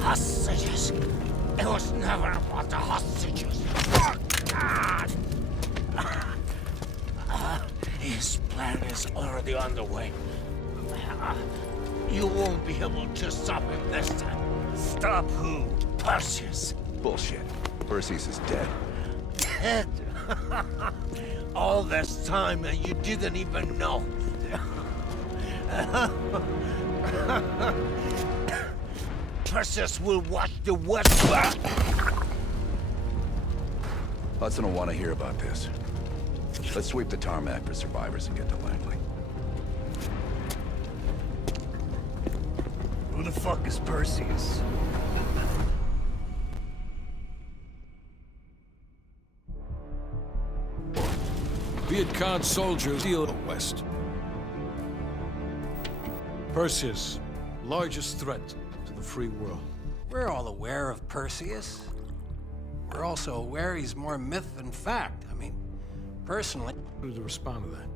Hostages. It was never about the hostages. His plan is already underway. You won't be able to stop him this time. Stop who? Perseus. Bullshit. Perseus is dead. Dead. All this time and you didn't even know. Perseus will watch the West Bank. Hudson will want to hear about this. Let's sweep the tarmac for survivors and get to Langley. Who the fuck is Perseus? Viet Cong soldiers deal west. Perseus, largest threat to the free world. We're all aware of Perseus. We're also aware he's more myth than fact. I mean, personally... Who to respond to that?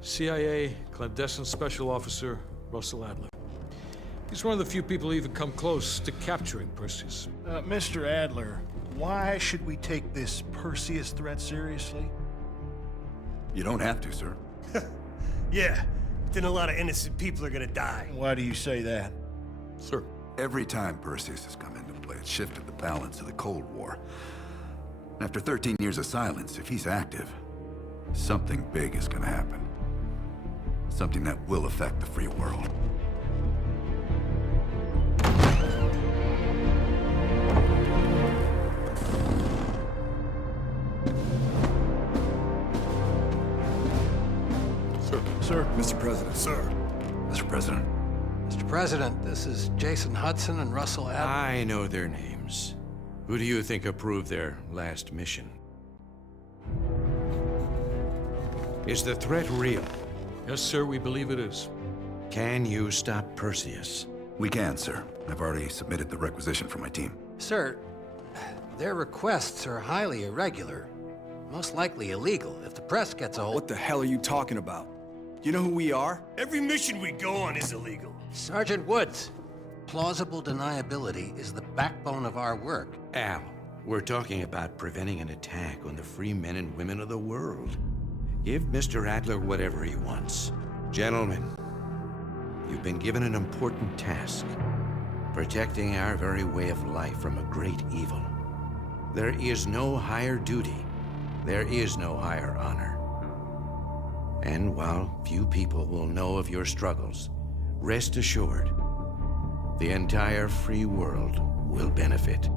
CIA clandestine special officer Russell Adler. He's one of the few people who even come close to capturing Perseus. Mr. Adler, why should we take this Perseus threat seriously? You don't have to, sir. Yeah, then a lot of innocent people are gonna die. Why do you say that? Sir. Every time Perseus has come into play, it's shifted the balance of the Cold War. After 13 years of silence, if he's active, something big is gonna happen. Something that will affect the free world. Sir. Mr. President. Sir. Mr. President. Mr. President, this is Jason Hudson and Russell Adler. I know their names. Who do you think approved their last mission? Is the threat real? Yes, sir, we believe it is. Can you stop Perseus? We can, sir. I've already submitted the requisition for my team. Sir, their requests are highly irregular. Most likely illegal. If the press gets a hold... What the hell are you talking about? You know who we are? Every mission we go on is illegal. Sergeant Woods, plausible deniability is the backbone of our work. Al, we're talking about preventing an attack on the free men and women of the world. Give Mr. Adler whatever he wants. Gentlemen, you've been given an important task. Protecting our very way of life from a great evil. There is no higher duty. There is no higher honor. And while few people will know of your struggles, rest assured, the entire free world will benefit.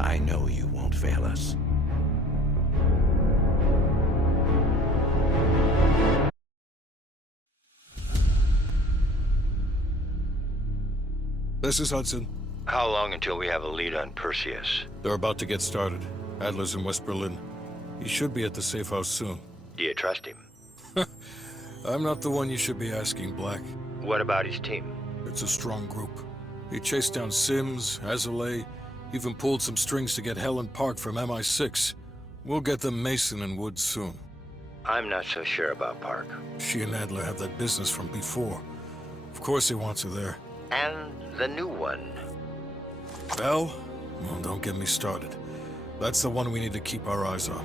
I know you won't fail us. This is Hudson. How long until we have a lead on Perseus? They're about to get started. Adler's in West Berlin. He should be at the safe house soon. Do you trust him? I'm not the one you should be asking, Black. What about his team? It's a strong group. He chased down Sims, Azalea, even pulled some strings to get Helen Park from MI6. We'll get them Mason and Woods soon. I'm not so sure about Park. She and Adler have that business from before. Of course he wants her there. And the new one. Bell? Well, don't get me started. That's the one we need to keep our eyes on.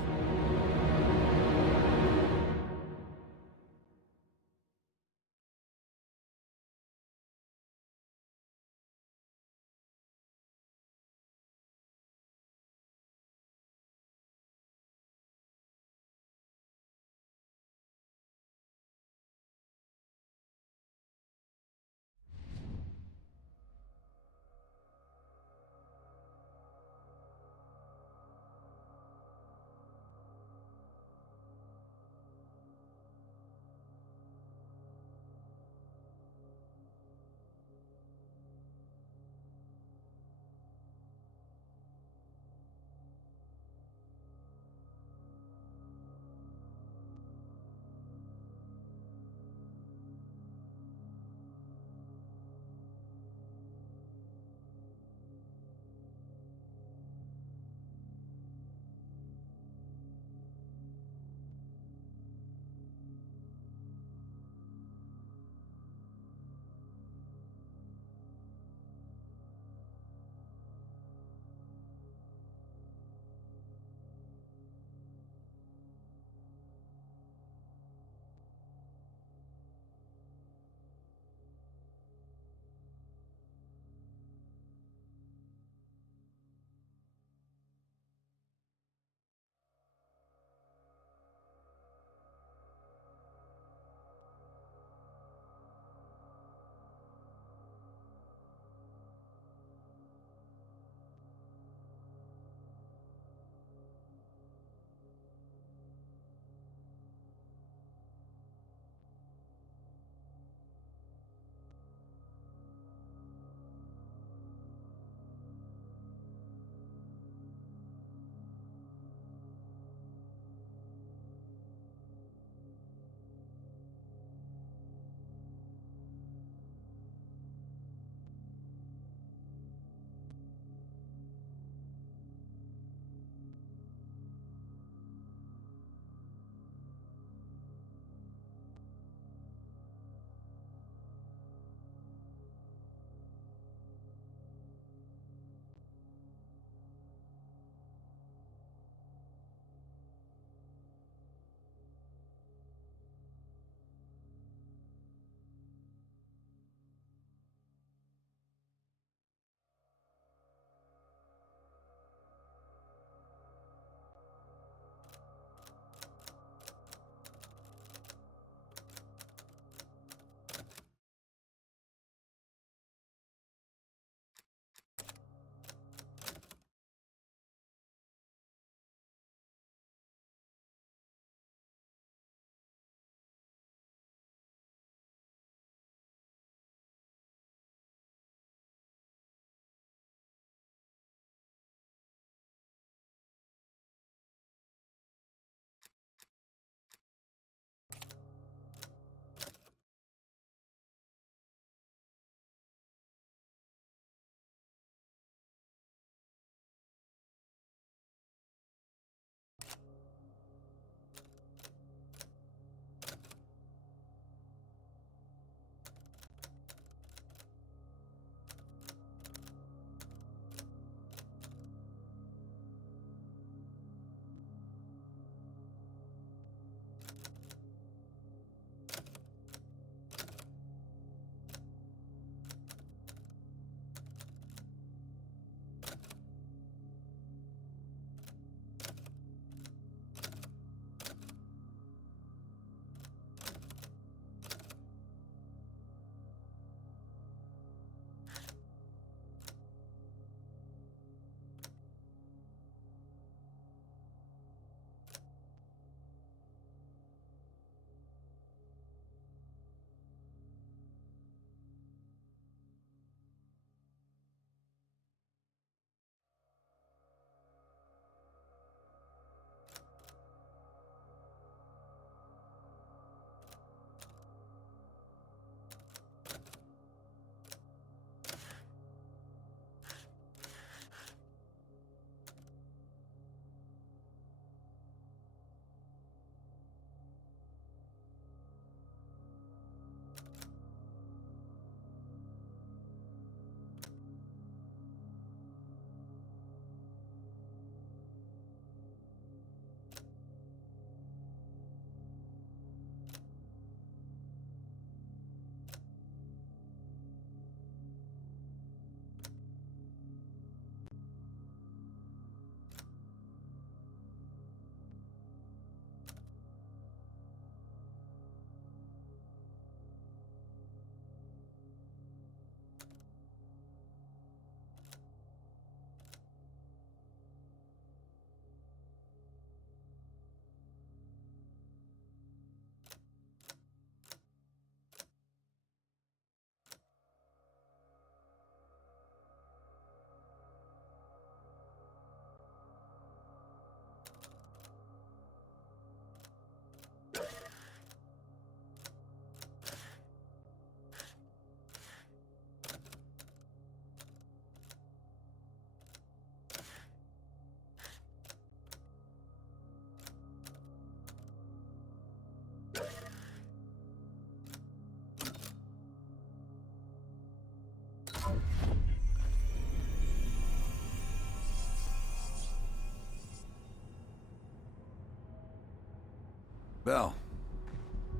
Bell,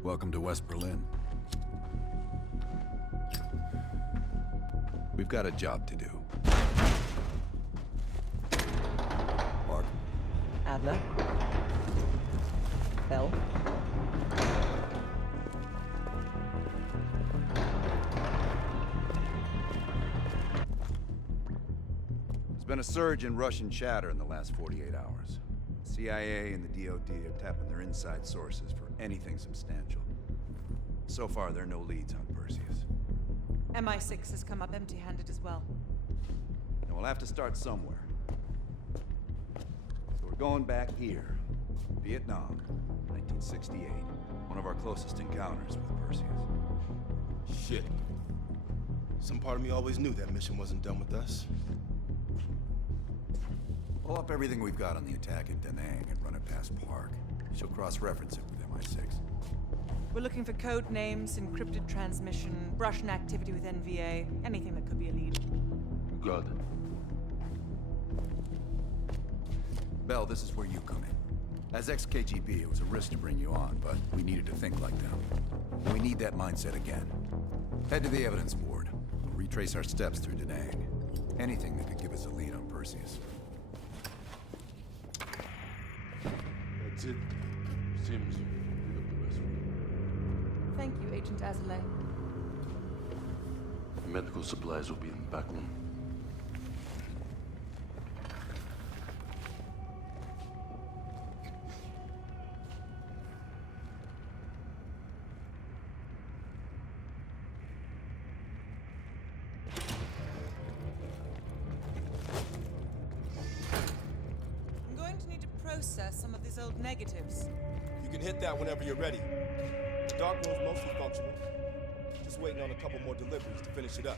welcome to West Berlin. We've got a job to do. Mark? Adler. Bell. There's been a surge in Russian chatter in the last 48 hours. CIA and the DoD are tapping their inside sources for anything substantial. So far, there are no leads on Perseus. MI6 has come up empty-handed as well. And we'll have to start somewhere. So we're going back here. Vietnam, 1968. One of our closest encounters with Perseus. Shit. Some part of me always knew that mission wasn't done with us. Pull up everything we've got on the attack at Da Nang and run it past Park. She'll cross-reference it with MI6. We're looking for code names, encrypted transmission, Russian activity with NVA, anything that could be a lead. Good. Bell, this is where you come in. As ex-KGB, it was a risk to bring you on, but we needed to think like them. And we need that mindset again. Head to the evidence board. We'll retrace our steps through Da Nang. Anything that could give us a lead on Perseus. That's it. Sims, pick up the rest of it. Thank you, Agent Azalea. Medical supplies will be in the back room. I'm going to need to process some of these old negatives. You can hit that whenever you're ready. The dark room's mostly functional. Just waiting on a couple more deliveries to finish it up.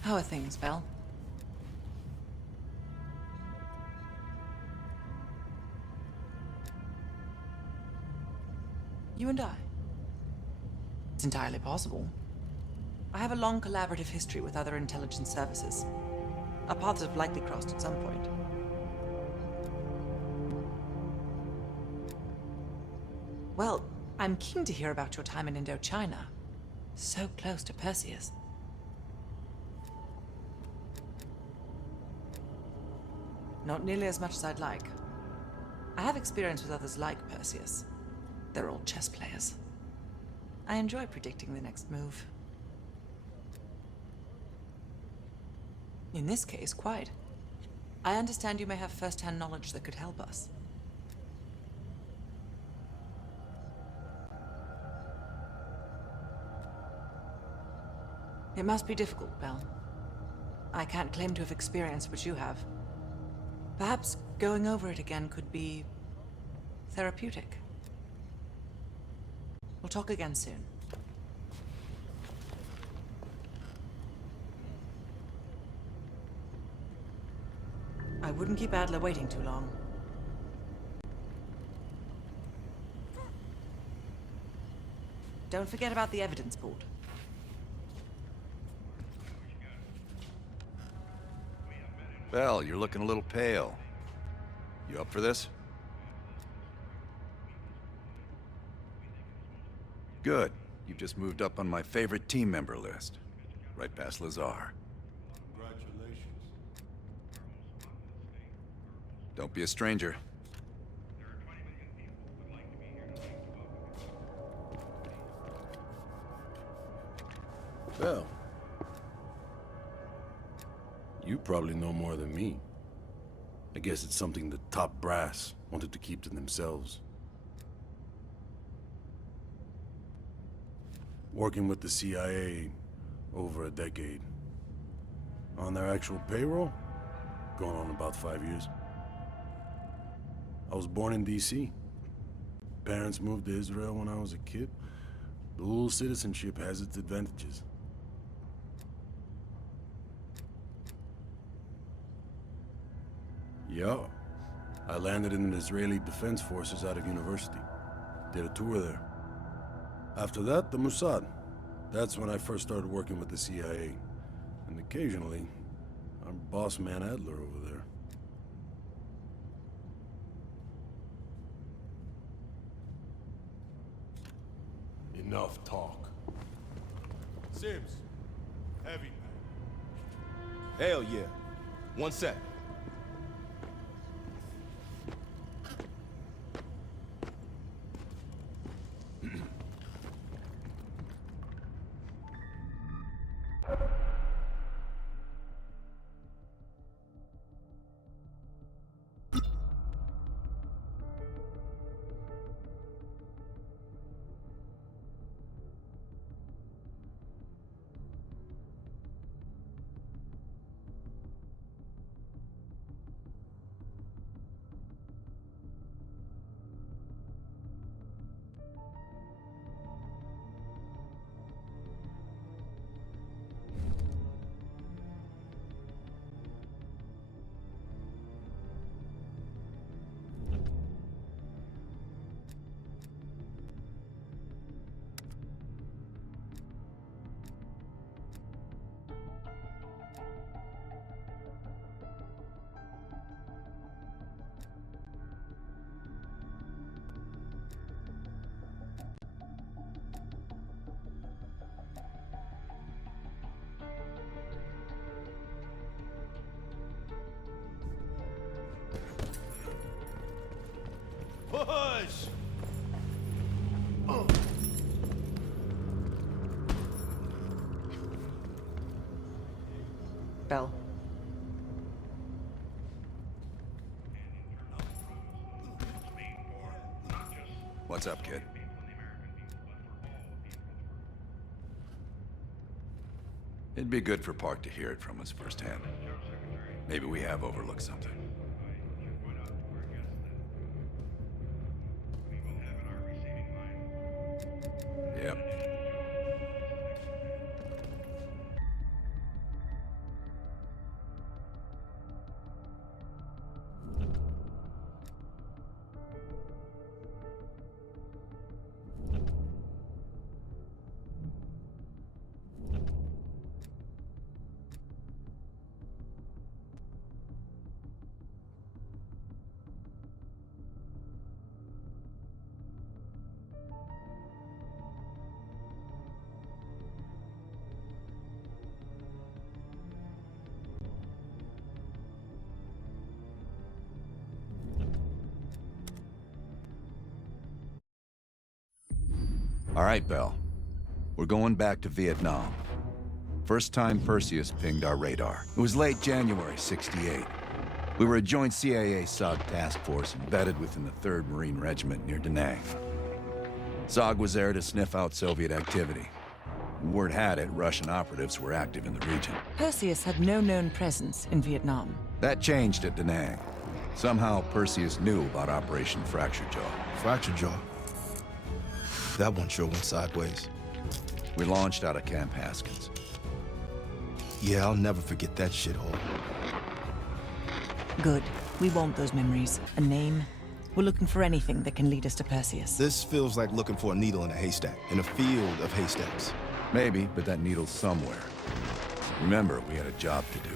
How are things, Bell? You and I? It's entirely possible. I have a long collaborative history with other intelligence services. Our paths have likely crossed at some point. Well, I'm keen to hear about your time in Indochina. So close to Perseus. Not nearly as much as I'd like. I have experience with others like Perseus. They're all chess players. I enjoy predicting the next move. In this case, quite. I understand you may have first-hand knowledge that could help us. It must be difficult, Bell. I can't claim to have experienced what you have. Perhaps going over it again could be therapeutic. We'll talk again soon. I wouldn't keep Adler waiting too long. Don't forget about the evidence board. Bell, you're looking a little pale. You up for this? Good. You've just moved up on my favorite team member list. Right past Lazar. Congratulations. Don't be a stranger. Well, you probably know more than me. I guess it's something the top brass wanted to keep to themselves. Working with the CIA over a decade. On their actual payroll, going on about 5 years. I was born in D.C. Parents moved to Israel when I was a kid. Dual citizenship has its advantages. Yeah, I landed in the Israeli Defense Forces out of university. Did a tour there. After that, the Mossad. That's when I first started working with the CIA. And occasionally, our boss man Adler over there. Enough talk. Sims, heavy man. Hell yeah. One sec. Push! Bell. What's up, kid? It'd be good for Park to hear it from us firsthand. Maybe we have overlooked something. Yep. All right, Bell. We're going back to Vietnam. First time Perseus pinged our radar. It was late January, '68. We were a joint CIA-SOG task force embedded within the 3rd Marine Regiment near Da Nang. SOG was there to sniff out Soviet activity. Word had it, Russian operatives were active in the region. Perseus had no known presence in Vietnam. That changed at Da Nang. Somehow, Perseus knew about Operation Fracture Jaw. Fracture Jaw? That one sure went sideways. We launched out of Camp Haskins. Yeah, I'll never forget that shithole. Good. We want those memories. A name. We're looking for anything that can lead us to Perseus. This feels like looking for a needle in a haystack, in a field of haystacks. Maybe, but that needle's somewhere. Remember, we had a job to do.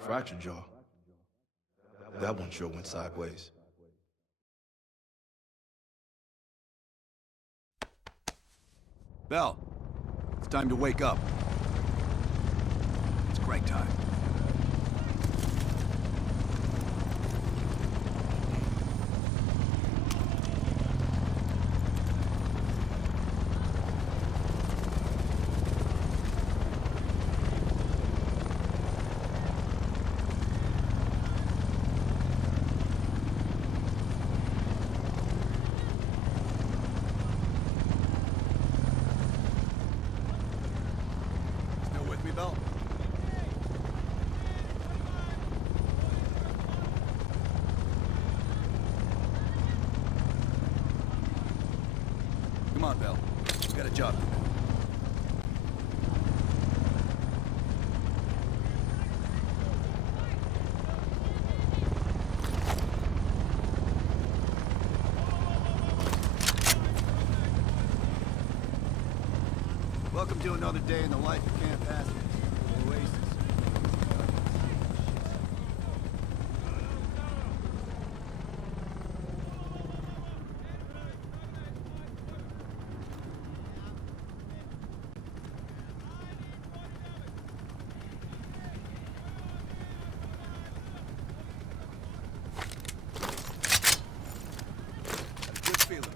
Fracture Jaw. That one sure went sideways. Bell, it's time to wake up. It's break time. Belt. Come on, Bell. We got a job to do. Welcome to another day in the life of Camp Hazard. Oasis. Had a good feeling.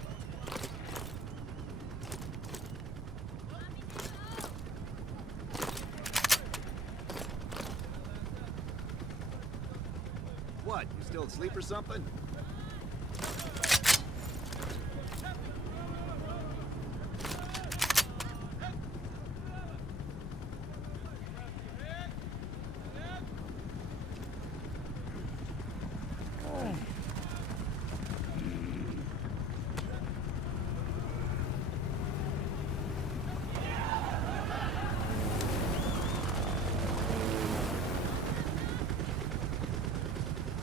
What? You still asleep or something?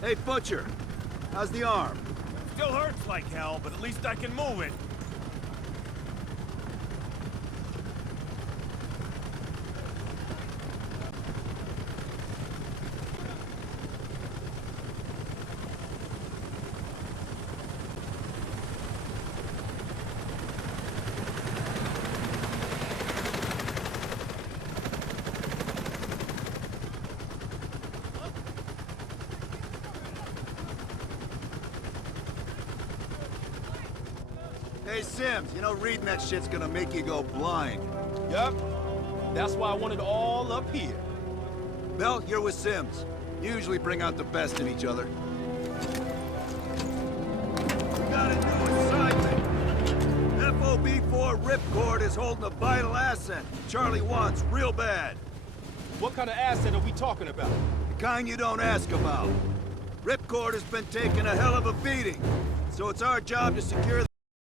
Hey, Butcher. How's the arm? Still hurts like hell, but at least I can move it. Hey, Sims, you know reading that shit's gonna make you go blind. Yup. That's why I want it all up here. Bell, you're with Sims. You usually bring out the best in each other. We got a new assignment. FOB-4 Ripcord is holding a vital asset Charlie wants real bad. What kind of asset are we talking about? The kind you don't ask about. Ripcord has been taking a hell of a beating, so it's our job to secure